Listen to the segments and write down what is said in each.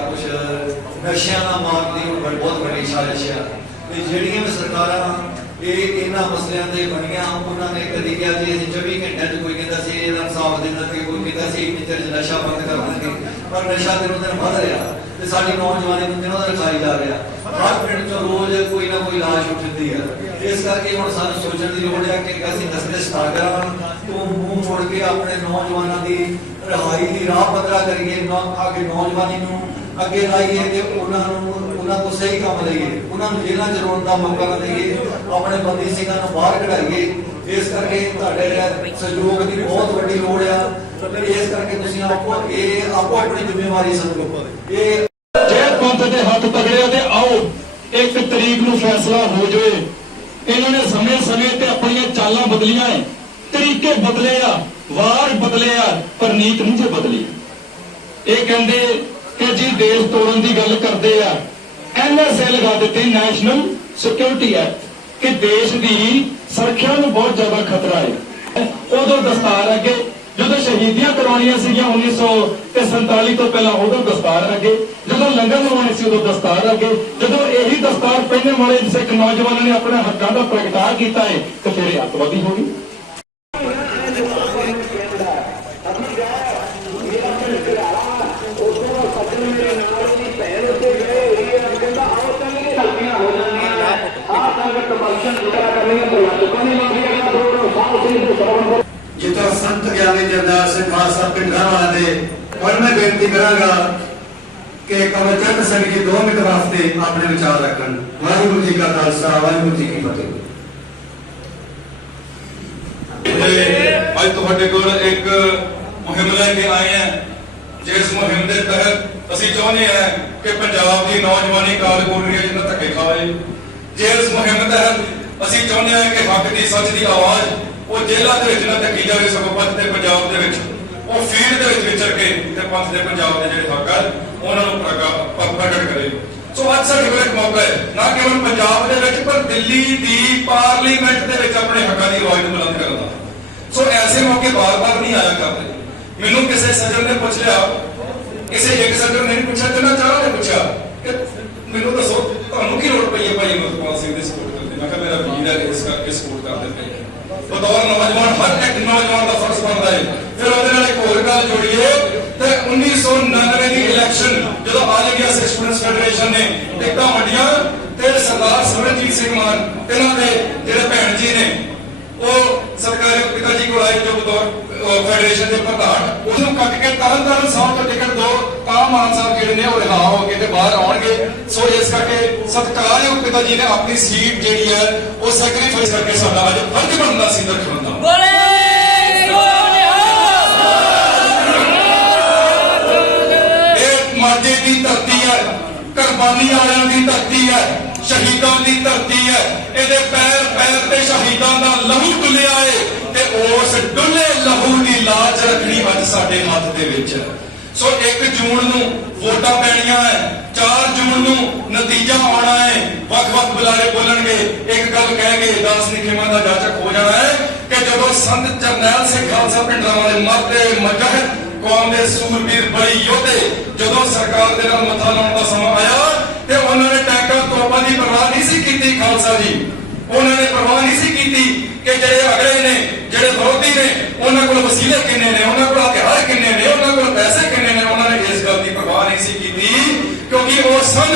ਕੁਝ ਨਸ਼ਿਆਂ ਦਾ ਮਾਰ ਦੀ ਬਹੁਤ ਵੱਡੀ ਸਾਜ਼ਿਸ਼ ਆ। ਤੇ ਜਿਹੜੀਆਂ ਵੀ ਸਰਕਾਰਾਂ ਇਹ ਇਹਨਾਂ ਮਸਲਿਆਂ ਤੇ ਬਣੀਆਂ, ਉਹਨਾਂ ਨੇ ਕਦੀ ਕਿਹਾ ਜੀ ਅਸੀਂ 24 ਘੰਟਿਆਂ 'ਚ ਕੋਈ ਕਹਿੰਦਾ ਸੀ, ਇਹਦਾ ਹਿਸਾਬ ਦੇਣਾ ਤੇ ਕੋਈ ਕਹਿੰਦਾ ਸੀ, ਇੰਨੇ ਚਿਰ ਨਸ਼ਾ ਬੰਦ ਕਰਾਂਗੇ ਪਰ ਨਸ਼ਾ ਦਿਨੋਂ ਦਿਨ ਵੱਧ ਰਿਹਾ ਤੇ ਸਾਡੀ ਨੌਜਵਾਨੀ ਨੂੰ ਦਿਨੋਂ ਦਿਨ ਜਾ ਰਿਹਾ। ਹਰ ਪਿੰਡ 'ਚੋਂ ਰੋਜ਼ ਕੋਈ ਨਾ ਕੋਈ ਲਾਸ਼ ਉੱਠਦੀ ਹੈ ਇਸ ਕਰਕੇ ਹੁਣ ਸਾਨੂੰ ਸੋਚਣ ਦੀ ਲੋੜ ਹੈ ਕਿ ਅਸੀਂ ਨਸਲੇ ਸਤਾਗਰਾਂ ਤੋਂ ਮੂੰਹ ਮੋੜ ਕੇ ਆਪਣੇ ਨੌਜਵਾਨਾਂ ਦੀ ਰਹਾਈ ਦੀ ਰਾਹ ਪੱਧਰਾ ਕਰੀਏ, ਨਾ ਅੱਗੇ ਨੌਜਵਾਨੀ ਨੂੰ ਅੱਗੇ ਲਾਈਏ ਤੇ ਉਹਨਾਂ ਨੂੰ, ਉਹਨਾਂ ਤੋਂ ਸਹੀ ਕੰਮ ਲਈਏ। ਉਹਨਾਂ ਨੂੰ ਜੇਲ੍ਹਾਂ 'ਚ ਰੋਣ ਦਾ ਮੌਕਾ ਨਾ ਦੇਈਏ। ਆਪਣੇ ਬੰਦੀ ਸਿੰਘਾਂ ਨੂੰ ਬਾਹਰ ਕਢਾਈਏ। ਇਸ ਕਰਕੇ ਤੁਹਾਡੇ ਸਹਿਯੋਗ ਦੀ ਬਹੁਤ ਵੱਡੀ ਲੋੜ ਆ। ਇਸ ਕਰਕੇ ਤੁਸੀਂ ਆਪੋ, ਇਹ ਆਪੋ ਆਪਣੀ ਜ਼ਿੰਮੇਵਾਰੀ ਸਮਝੋ। ਇਹ ਜੇ ਪੰਥ ਦੇ ਹੱਥ ਤਗੜੇ ਤੇ ਆਓ। ਇੱਕ ਤਰੀਕ ਨੂੰ ਫੈਸਲਾ ਹੋ ਜਾਵੇ। ਇਹਨਾਂ ਨੇ ਸਮੇਂ-ਸਮੇਂ ਤੇ ਆਪਣੀਆਂ ਚਾਲਾਂ ਬਦਲੀਆਂ ਐ। ਤਰੀਕੇ ਬਦਲੇ ਆ, ਵਾਰ ਬਦਲੇ ਆ, ਪਰ ਨੀਤ ਨਹੀਂ ਜੇ ਬਦਲੀ। ਇਹ ਕਹਿੰਦੇ ਕਿ ਜੀ ਦੇਸ਼ ਤੋੜਨ ਦੀ ਗੱਲ ਕਰਦੇ ਆ। ਐਨਐਸਏ ਲਗਾ ਦਿੱਤੀ ਨੈਸ਼ਨਲ ਸਿਕਿਉਰਿਟੀ ਐਕਟ ਕਿ ਦੇਸ਼ ਦੀ ਸੁਰੱਖਿਆ ਨੂੰ ਬਹੁਤ ਜ਼ਿਆਦਾ ਖਤਰਾ ਹੈ। ਉਦੋਂ ਦਸਤਾਰ ਅੱਗੇ, ਜਦੋਂ ਸ਼ਹੀਦੀਆਂ ਕਰਵਾਉਣੀਆਂ ਸੀਗੀਆਂ 1947 ਤੋਂ ਪਹਿਲਾਂ, ਉਦੋਂ ਦਸਤਾਰ ਅੱਗੇ, ਜਦੋਂ ਲੰਗਰ ਲਵਾਉਣੇ ਸੀ ਉਦੋਂ ਦਸਤਾਰ ਅੱਗੇ, ਜਦੋਂ ਇਹੀ ਦਸਤਾਰ ਪਹਿਨਣ ਵਾਲੇ ਸਿੱਖ ਨੌਜਵਾਨਾਂ ਨੇ ਆਪਣੇ ਹੱਕਾਂ ਦਾ ਪ੍ਰਗਟਾਅ ਕੀਤਾ ਹੈ, ਤੇ ਫਿਰ ਇਹ ਅੱਤਵਾਦੀ ਹੋ ਗਈ ਜਿੱਥੋਂ ਸੰਤ ਗਿਆਨੀ ਜਰਦਾਰ ਸਿੰਘ ਖਾਲਸਾ ਪਿੰਡਾਂ ਵਾਲੇ ਦੇ ਔਰ ਮੈਂ ਬੇਨਤੀ ਕਰਾਂਗਾ ਕਿ ਕਮਲਚੰਦ ਸਿੰਘ ਜੀ ਦੋ ਮਿੰਟ ਵਾਸਤੇ ਆਪਣੇ ਵਿਚਾਰ ਰੱਖਣ। ਵਾਹਿਗੁਰੂ ਜੀ ਕਾ ਖਾਲਸਾ, ਵਾਹਿਗੁਰੂ ਜੀ ਕੀ ਫਤਿਹ। ਅੱਜ ਤੁਹਾਡੇ ਕੋਲ ਇੱਕ ਮੁਹਿੰਮ ਲੈ ਕੇ ਆਏ ਹਾਂ। ਜਿਸ ਮੁਹਿੰਮ ਦੇ ਤਹਿਤ ਅਸੀਂ ਚਾਹੁੰਦੇ ਹਾਂ ਕਿ ਪੰਜਾਬ ਦੀ ਨੌਜਵਾਨੀ ਕਾਲਕੋਟਰੀ ਜਿਹਨਾਂ ਧੱਕੇ ਖਾਏ ਜਿਸ ਮੁਹਿੰਮ ਤਹਿਤ ਅਸੀਂ ਚਾਹੁੰਦੇ ਹਾਂ ਕਿ ਹੱਕ ਦੀ ਸੱਚ ਦੀ ਆਵਾਜ਼ ਉਹ ਜੇਲ੍ਹਾਂ ਦੇ ਵਿੱਚ ਨਾ ਧੱਕੀ ਜਾਵੇ, ਸਗੋਂ ਪੰਥ ਦੇ ਪੰਜਾਬ ਦੇ ਵਿੱਚ। ਉਹ ਫੀਲਡ ਦੇ ਵਿੱਚ ਵਿਚਰ ਕੇ ਤੇ ਪੰਥ ਦੇ ਪੰਜਾਬ ਦੇ ਜਿਹੜੇ ਹੱਕ ਆ, ਉਹਨਾਂ ਨੂੰ ਪ੍ਰਗਟ ਕਰੇ। ਸੋ ਅੱਜ ਸਾਡੇ ਕੋਲ ਇੱਕ ਮੌਕਾ ਹੈ। ਨਾ ਕੇਵਲ ਪੰਜਾਬ ਦੇ ਵਿੱਚ, ਪਰ ਦਿੱਲੀ ਦੀ ਪਾਰਲੀਮੈਂਟ ਦੇ ਵਿੱਚ ਆਪਣੇ ਹੱਕਾਂ ਦੀ ਆਵਾਜ਼ ਨੂੰ ਬੁਲੰਦ ਕਰਨ ਦਾ। ਸੋ ਐਸੇ ਮੌਕੇ ਬਾਰ-ਬਾਰ ਨਹੀਂ ਆਇਆ ਕਰਦੇ ਮੈਨੂੰ ਕਿਸੇ ਸੱਜਣ ਨੇ ਪੁੱਛ ਲਿਆ ਕਿਸੇ ਇੱਕ ਸੱਜਣ ਨੇ ਨਹੀਂ ਪੁੱਛਿਆ ਤਿੰਨਾਂ ਚਾਰਾਂ ਨੇ ਪੁੱਛਿਆ ਕਿ ਮੈਨੂੰ ਦੱਸੋ, ਤੁਹਾਨੂੰ ਕੀ ਲੋੜ ਪਈ ਹੈ ਭਾਈ ਮਤਪਾਲ ਸਿੰਘ ਦੀ ਸਪੋਰਟ ਕਰਨ ਮੈਂ ਕਿਹਾ, ਮੇਰਾ ਵੀਰ ਹੈ, ਇਸ ਕਰਕੇ ਸਪੋਰਟ ਕਰਦੇ ਪਏ ਬਤੌਰ ਨੌਜਵਾਨ, ਹਰ ਇੱਕ ਨੌਜਵਾਨ ਦਾ ਫਰਜ਼ ਬਣਦਾ ਹੈ। ਨਾਲ ਇੱਕ ਤੇ 1999 ਦੀ ਇਲੈਕਸ਼ਨ ਜਦੋਂ ਆ ਲੱਗਿਆ ਸਿੱਖ ਸਟੂਡੈਂਟਸ ਫੈਡਰੇਸ਼ਨ ਨੇ ਟਿਕਟਾਂ ਵੰਡੀਆਂ ਤੇ ਸਰਦਾਰ ਸਿਮਰਨਜੀਤ ਸਿੰਘ ਮਾਨ ਇਹਨਾਂ ਦੇ ਜਿਹੜੇ ਭੈਣ ਜੀ ਨੇ, ਉਹ ਸਰਕਾਰੀ ਪਿਤਾ ਜੀ ਕੋਲ ਆਏ ਜੋ ਬਤੌਰ ਫੈਡਰੇਸ਼ਨ ਦੇ ਪ੍ਰਧਾਨ, ਉਹਨੂੰ ਕੱਟ ਕੇ ਤਰਨ ਤਾਰਨ ਸਾਹਿਬ ਤੋਂ ਟਿਕਟ ਦੋ, ਤਾਂ ਮਾਨ ਸਾਹਿਬ ਜਿਹੜੇ ਨੇ ਉਹ ਰਿਹਾ ਹੋ ਕੇ ਤੇ ਬਾਹਰ ਆਉਣਗੇ। ਸੋ ਇਸ ਕਰਕੇ ਸਤਿਕਾਰਯੋਗ ਪਿਤਾ ਜੀ ਨੇ ਆਪਣੀ ਸੀਟ ਜਿਹੜੀ ਹੈ, ਉਹ ਸੈਕਰੀਫਾਈਸ ਕਰਕੇ ਸਾਡਾ ਅੱਜ ਫਰਜ਼ ਬਣਦਾ ਸੀ ਰੱਖਣ ਦਾ। ਮਾਝੇ ਦੀ ਧਰਤੀ ਹੈ, ਕੁਰਬਾਨੀ ਵਾਲਿਆਂ ਦੀ ਧਰਤੀ ਹੈ, ਸ਼ਹੀਦਾਂ ਦੀ ਧਰਤੀ ਹੈ। ਇਹਦੇ ਪੈਰ ਪੈਰ ਤੇ ਸ਼ਹੀਦਾਂ ਦਾ ਲਹੂ ਡੁੱਲਿਆ ਏ ਤੇ ਉਸ ਡੁੱਲੇ ਲਹੂ ਦੀ ਲਾਜ ਰੱਖਣੀ ਅੱਜ ਸਾਡੇ ਹੱਥ ਦੇ ਵਿੱਚ। ਹੈ ਸੋ 1 ਜੂਨ ਨੂੰ ਵੋਟਾਂ ਪੈਣੀਆਂ ਹੈ 4 ਜੂਨ ਨੂੰ ਨਤੀਜਾ ਆਉਣਾ ਹੈ ਵੱਖ-ਵੱਖ ਬੁਲਾਰੇ ਬੋਲਣਗੇ, ਇੱਕ ਗੱਲ ਕਹਿ ਕੇ ਦਾਸ ਨਿਖੇਮਾਂ ਦਾ ਜਾਚਕ ਹੋ ਜਾਣਾ ਹੈ ਕਿ ਜਦੋਂ ਸੰਤ ਜਰਨੈਲ ਸਿੰਘ ਖਾਲਸਾ ਪਿੰਡਾਂ ਵਾਲੇ ਮਰਦੇ ਮੁਜਾਹਿਦ ਕੌਮ ਦੇ ਸੂਰਬੀਰ ਬੜੀ ਯੋਧੇ ਸਰਕਾਰ ਦੇ ਨਾਲ ਮੱਥਾ ਲਾਉਣ ਦਾ ਸਮਾਂ ਆਇਆ ਤੇ ਉਹਨਾਂ ਨੇ ਟੈਂਕਾਂ ਤੋਪਾਂ ਦੀ ਪਰਵਾਹ ਨਹੀਂ ਸੀ ਕੀਤੀ ਖਾਲਸਾ ਜੀ। ਉਹਨਾਂ ਨੇ ਪਰਵਾਹ ਨਹੀਂ ਸੀ ਕੀਤੀ ਕਿ ਜਿਹੜੇ ਅਗਲੇ ਨੇ, ਜਿਹੜੇ ਵਿਰੋਧੀ ਨੇ, ਉਹਨਾਂ ਕੋਲ ਵਸੀਲੇ ਕਿੰਨੇ ਨੇ, ਉਹਨਾਂ ਕੋਲ ਹਥਿਆਰ ਕਿੰਨੇ ਨੇ, ਉਹਨਾਂ ਕੋਲ ਪੈਸੇ ਕਿੰਨੇ ਨੇ, ਉਹਨਾਂ ਨੇ ਇਸ ਗੱਲ ਦੀ ਪਰਵਾਹ ਨਹੀਂ ਸੀ ਕੀਤੀ ਕਿਉਂਕਿ ਉਹ ਸਨ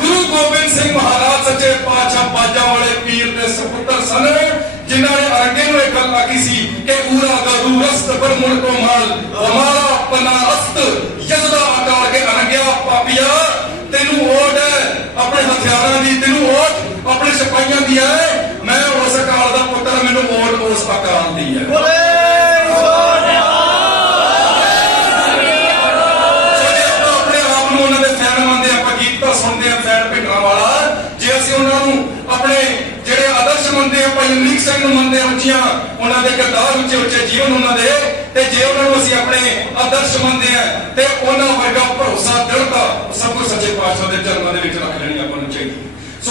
ਗੁਰੂ ਗੋਬਿੰਦ ਸਿੰਘ ਮਹਾਰਾਜ ਸੱਚੇ ਪਾਤਸ਼ਾਹ ਬਾਜਾਂ ਵਾਲੇ ਪੀਰ ਦੇ ਸੁਪੁੱਤਰ ਸਨ, ਜਿਨ੍ਹਾਂ ਨੇ ਅਰਗੇ ਨੂੰ ਇੱਕ ਗੱਲ ਆਖੀ ਸੀ ਕਿ ਪੂਰਾ ਗਰੂ ਰਸਤ ਪਰ ਮੁੜ ਮਾਲ ਹਮਾਰਾ ਪਨਾ ਅਸਤ ਯਜ਼ਦਾ ਆਕਾਰ ਕੇ ਅਰੰਗਿਆ ਪਾਪੀਆ ਤੈਨੂੰ ਓਟ ਹੈ ਆਪਣੇ ਹਥਿਆਰਾਂ ਦੀ ਤੈਨੂੰ ਓਟ ਆਪਣੇ ਸਿਪਾਹੀਆਂ ਦੀ ਹੈ ਮੈਂ ਉਸ ਅਕਾਲ ਦਾ ਪੁੱਤਰ ਮੈਨੂੰ ਓਟ ਉਸ ਅਕਾਲ ਦੀ ਹੈ। ਸੋ ਜੇ ਆਪਾਂ ਆਪਣੇ ਆਪ ਨੂੰ ਉਹਨਾਂ ਦੇ ਫੈਨ ਮੰਨਦੇ ਹਾਂ, ਆਪਾਂ ਗੀਤ ਤਾਂ ਸੁਣਦੇ ਆ ਫੈਨ ਵਾਲਾ। ਜੇ ਅਸੀਂ ਉਹਨਾਂ ਨੂੰ ਆਪਣੇ ਜਿਹੜੇ ਆਦਰਸ਼ ਮੰਨਦੇ ਆ ਭਾਈ ਅਮਰੀਕ ਸਿੰਘ ਨੂੰ ਮੰਨਦੇ ਆ ਉੱਚੀਆਂ ਉਹਨਾਂ ਦੇ ਕਿਰਦਾਰ ਉੱਚੇ ਉੱਚੇ ਜੀਵਨ ਉਹਨਾਂ ਦੇ ਤੇ ਜੇ ਉਹਨਾਂ ਨੂੰ ਅਸੀਂ ਆਪਣੇ ਆਦਰਸ਼ ਮੰਨਦੇ ਆ ਤੇ ਉਹਨਾਂ ਵਰਗਾ ਭਰੋਸਾ ਦ੍ਰਿੜਤਾ ਸਭ ਕੁਝ ਸੱਚੇ ਪਾਤਸ਼ਾਹ ਦੇ ਚਰਨਾਂ ਦੇ ਵਿੱਚ ਰੱਖ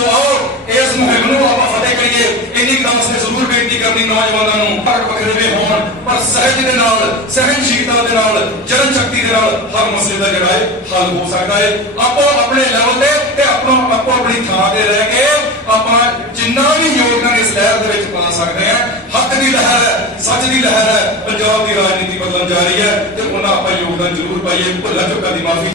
ਆਓ ਇਸ ਮੁਹਿੰਮ ਨੂੰ ਆਪਾਂ ਫਤਿਹ ਕਰੀਏ। ਇੰਨੀ ਕੰਮ ਸੇ ਜ਼ਰੂਰ ਬੇਨਤੀ ਕਰਨੀ ਨੌਜਵਾਨਾਂ ਨੂੰ ਪਰ ਬਖਰੇਵੇਂ ਹੋਣ। ਪਰ ਸਹਿਜ ਦੇ ਨਾਲ ਸਹਿਨਸ਼ੀਲਤਾ ਦੇ ਨਾਲ ਜਨ ਸ਼ਕਤੀ ਦੇ ਨਾਲ ਹਰ ਮਸਲੇ ਦਾ ਜਿਹੜਾ ਹੈ ਹੱਲ ਹੋ ਸਕਦਾ ਹੈ ਆਪਾਂ ਆਪਣੇ ਲੈਵਲ ਤੇ ਤੇ ਆਪਣਾ ਆਪੋ ਆਪਣੀ ਥਾਂ ਤੇ ਰਹਿ ਕੇ ਆਪਾਂ ਜਿੰਨਾ ਵੀ ਯੋਗਦਾਨ ਇਸ ਲਹਿਰ ਦੇ ਵਿੱਚ ਪਾ ਸਕਦੇ ਹਾਂ, ਹੱਕ ਦੀ ਲਹਿਰ ਹੈ, ਸੱਚ ਦੀ ਲਹਿਰ ਹੈ, ਪੰਜਾਬ ਦੀ ਰਾਜਨੀਤੀ ਬਦਲਣ ਜਾ ਰਹੀ ਹੈ ਤੇ ਉਹਨਾਂ ਆਪਾਂ ਯੋਗਦਾਨ ਜ਼ਰੂਰ ਪਾਈਏ। ਭੁੱਲਾਂ ਚੁੱਕਾਂ ਦੀ ਮਾਫੀ